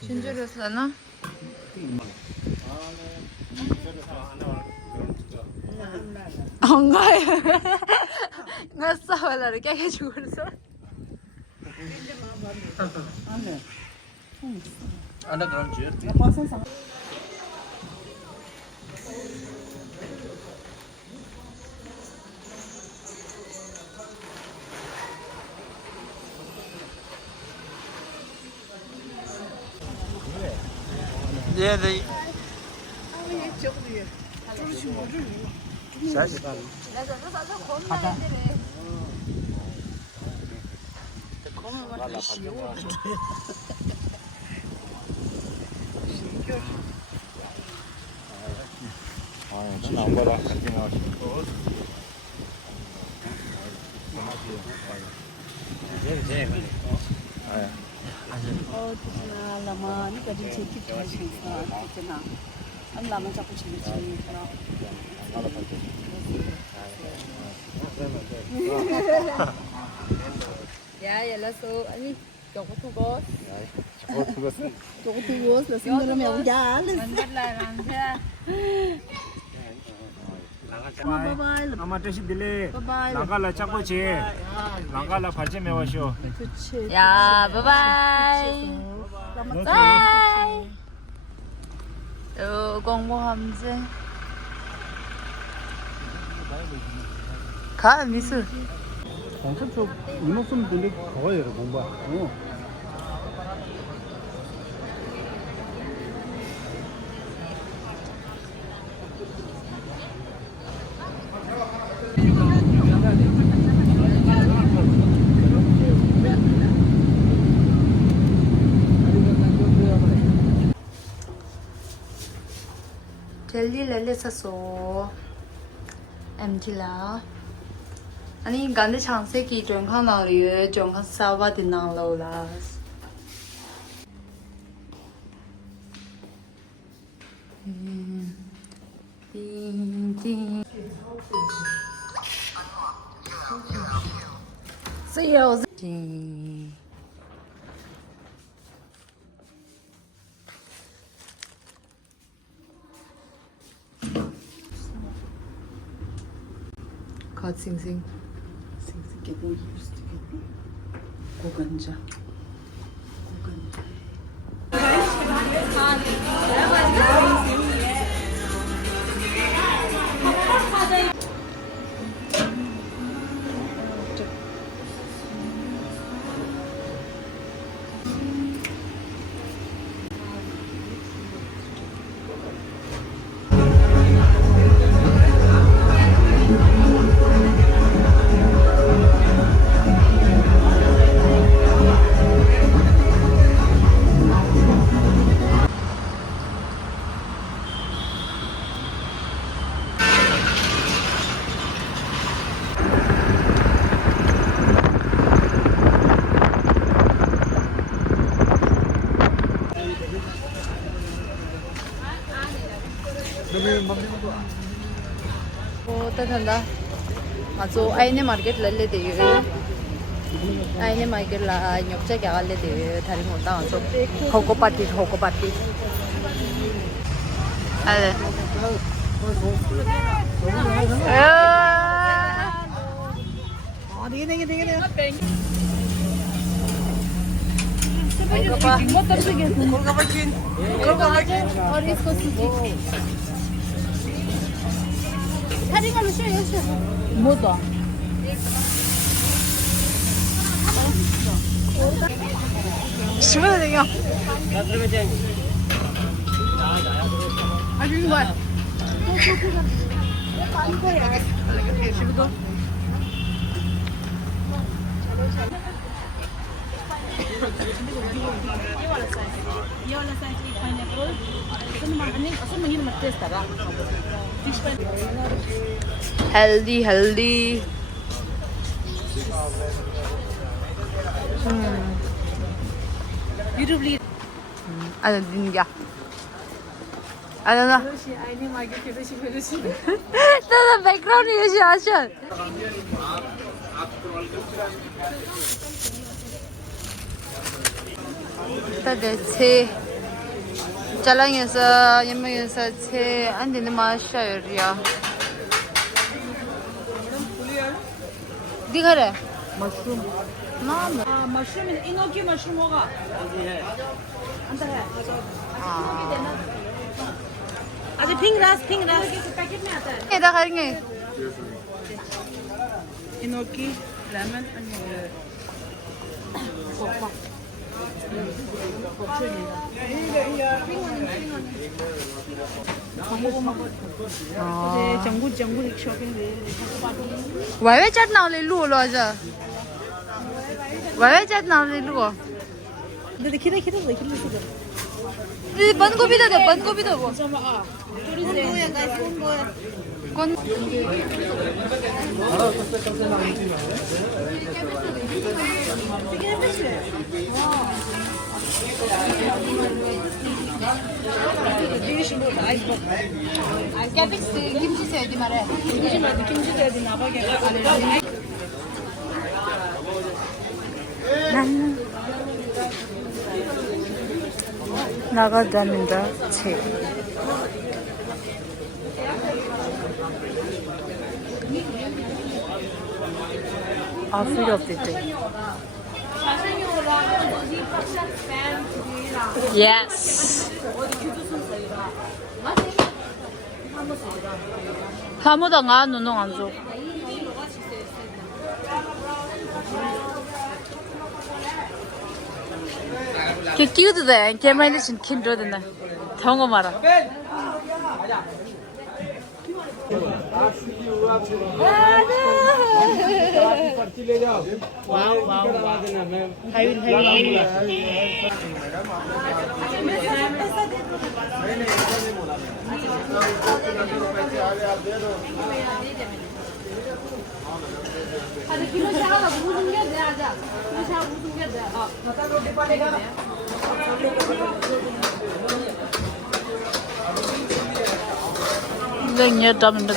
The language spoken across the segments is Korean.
진주를 사나? 안 가요. 나 싸워라를 깨가지고 그래서. Anda dalam jet. Yeah, they. 안 받아. 그렇게 나오시고. lama ni ka din cheki ta shi ka tana an lama ta ku shi ci 야, 연락소 아니 저거 두고. 저거 두었어. to tu yo la sin ra me ya le 만들라랑 해. bye bye 아마테시 딜레. bye 나갈라 짜고지. 나갈라 발제 메워쇼. 야, 바이바이. 바이. 공부하면서. 가 미술. 엄청 저 이모 좀 근데 거예요, 공부. 젤리 렐레 샀어. 엠틸라. 아니 간데 장세기 좀 하나를 좀 사와 되나로라. 띵띵. 세요. 띵. 갓 싱싱. que bom isso que goganja 따뜻한다. 아주 아이네 마켓 랄레데요. 아이네 마켓 라 nhập 가 갈레데요. 다리 못 나와서 호코파티. 알레. 되게. और इसको सूजी थाली में लुशो ये मोदो 심해야 돼요. 아주 좋아 헬디. Beautifully. 아니 닌가. 아니나. Aine market ke beshi beshi. 나는 백그라운드 예시 아셔. 다대체 자랑에서 연명에서 제 안되는 마셔야. 네가 그래. मशरूम 나무. Mushroom is enoki mushroom hoga. अंदर है. अच्छा पिंक रस पैकेट में आता है. 에다 가는 게. Enoki lemon and जंगू शॉपिंग 왜 잣 나올래 루로 하자. 왜 잣 나올래 루고. 근데 키다 이 번고비도 돼. 번고비도 뭐. 온도야 가이스 온도야 건 깨빅스 김치 써야지 말해. 김치 돼야 돼 나가게 나가자는다 책. 아 필요 없겠지. 예스. 사무당아 눈동 안 줘. 끼우도 돼. 개만이 진 킨드거든. 정어 마라. Länge damit.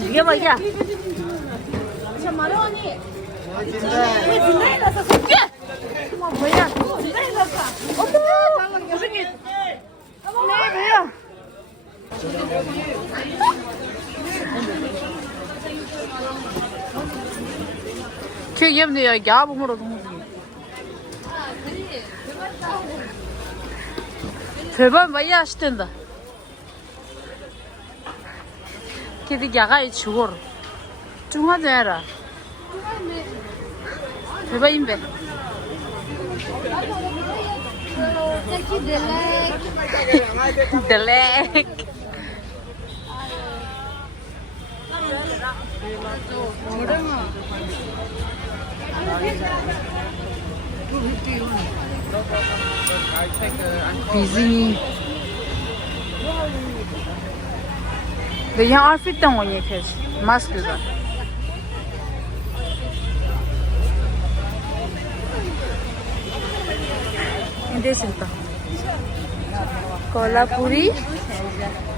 이게 뭐야? 뭐야? 어머! 무슨 일? 뭐야? 귀엽네요. 야봉으로 동무지. 대박 많이 하시던다. 걔들 야가에 죽어라. 중화제라. 대박 임배. 델렉. 비즈니. 근데 그냥 outfit 던 거니 계속 마스크가. 근데 진짜. 콜라푸리.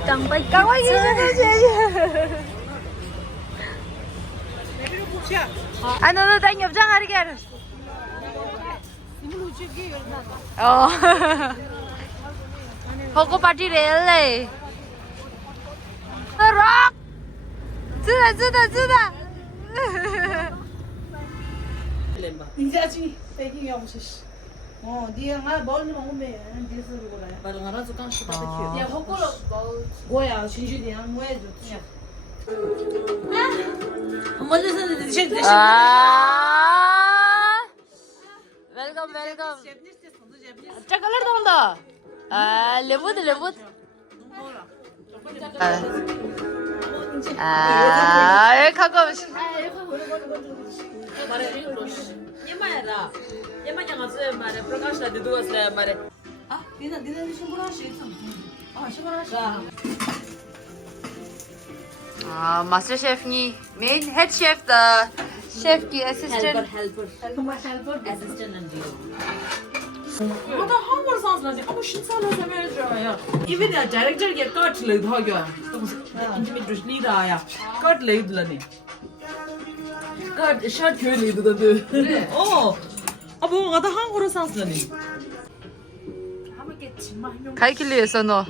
짱빠이 까와이 해야지. 아, 너도 당 옆장 하리게 알았어. 호고 파티 렐레. 락. 주다. 인자지 백이 영시시 네가 멀리 먹으면 네 소리고 그래 말은 알아서 깡시 바베큐 야 호고로 뭐야 진주디야 뭐해 좋지 멀리서 드셔 아. 웰컴. 초콜릿 온다. 아, 레몬. 아, 가끔. Nie ma 얘만 양아지 말해. 프로카시나 누구였어 말해. 아, 니네 신고라시 있어. 아, 신고라시. 아, 마스터 셰프니 메인 헤드 셰프 더 셰프 की assistant helper. assistant and you. Hada hamur sansınız ama şimdi sana söyleyeceğim ya. Even ya director ya cut led ha gaya. Intimate rushni da ya. Cut led lani. Cut shot köy led da de. Oh. Ama o hada hamur sansınız. Ama geçin mahmum. 칼킬리에서 너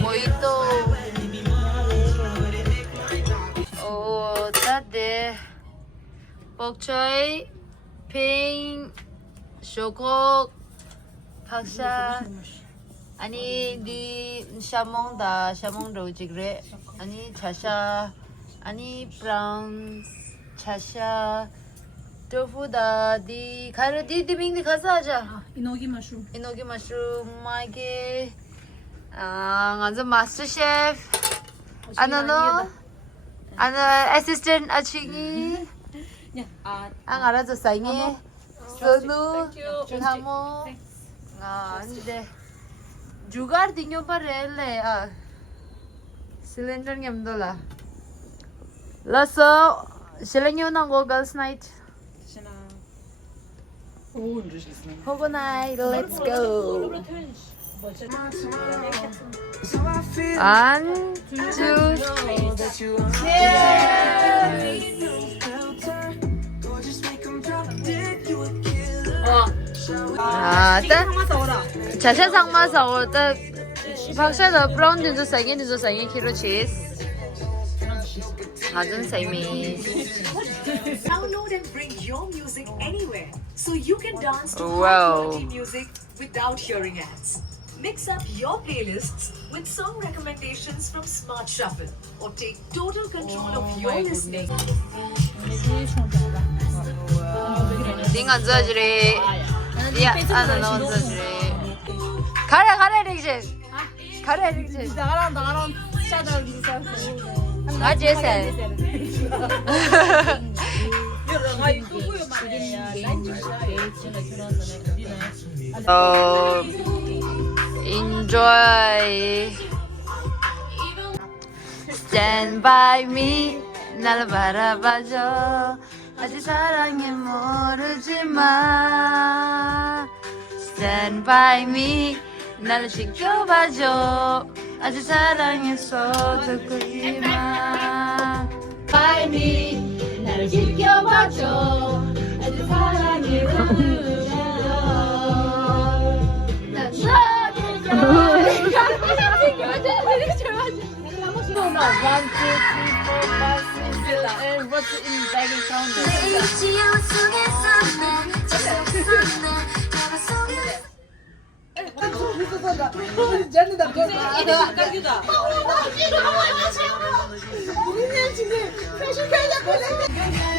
모히또 오 따뜻해 뻑초이 핑 쇼콕 박사 아니 니 샤몽다 샤몽 로지그레 아니 차샤 아니 브라운 차샤 tofuda di kara di ming di khasa aja Inogi mushroom. inogi mushroom mage nganzo master chef ano assistant achingi ang ara jo sainge sonu hamo ande jugar dinyo par rele cylinder ngamdola laso silenyo nango girls night Hogo night, let's go. 1, 2, 3. 자세 상마서 더 박샤더 브라운 딘조 사이게 키로 치즈. 아준 사이미. Download and bring your music anywhere, so you can dance to Wow. high-quality music without hearing ads. Mix up your playlists with song recommendations from Smart Shuffle, or take total control of your listening. 링 안 좋아지래. 안 좋아지래. 가래 릭제. 가래 릭제. 나가랑 샤다 아제세. Enjoy. Stand by me. 날 바라봐줘. 아직 사랑해 모르지만. Stand by me. 나를 지켜봐줘. 아직 사랑했어도 끄지마. By me. 나를 지켜봐줘. 아직 사랑해 모르지만. 난 너를 One, two, three, four, five, six, seven. What's in baggy counter? 우리는 지금 회식하자 보내.